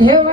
Wow.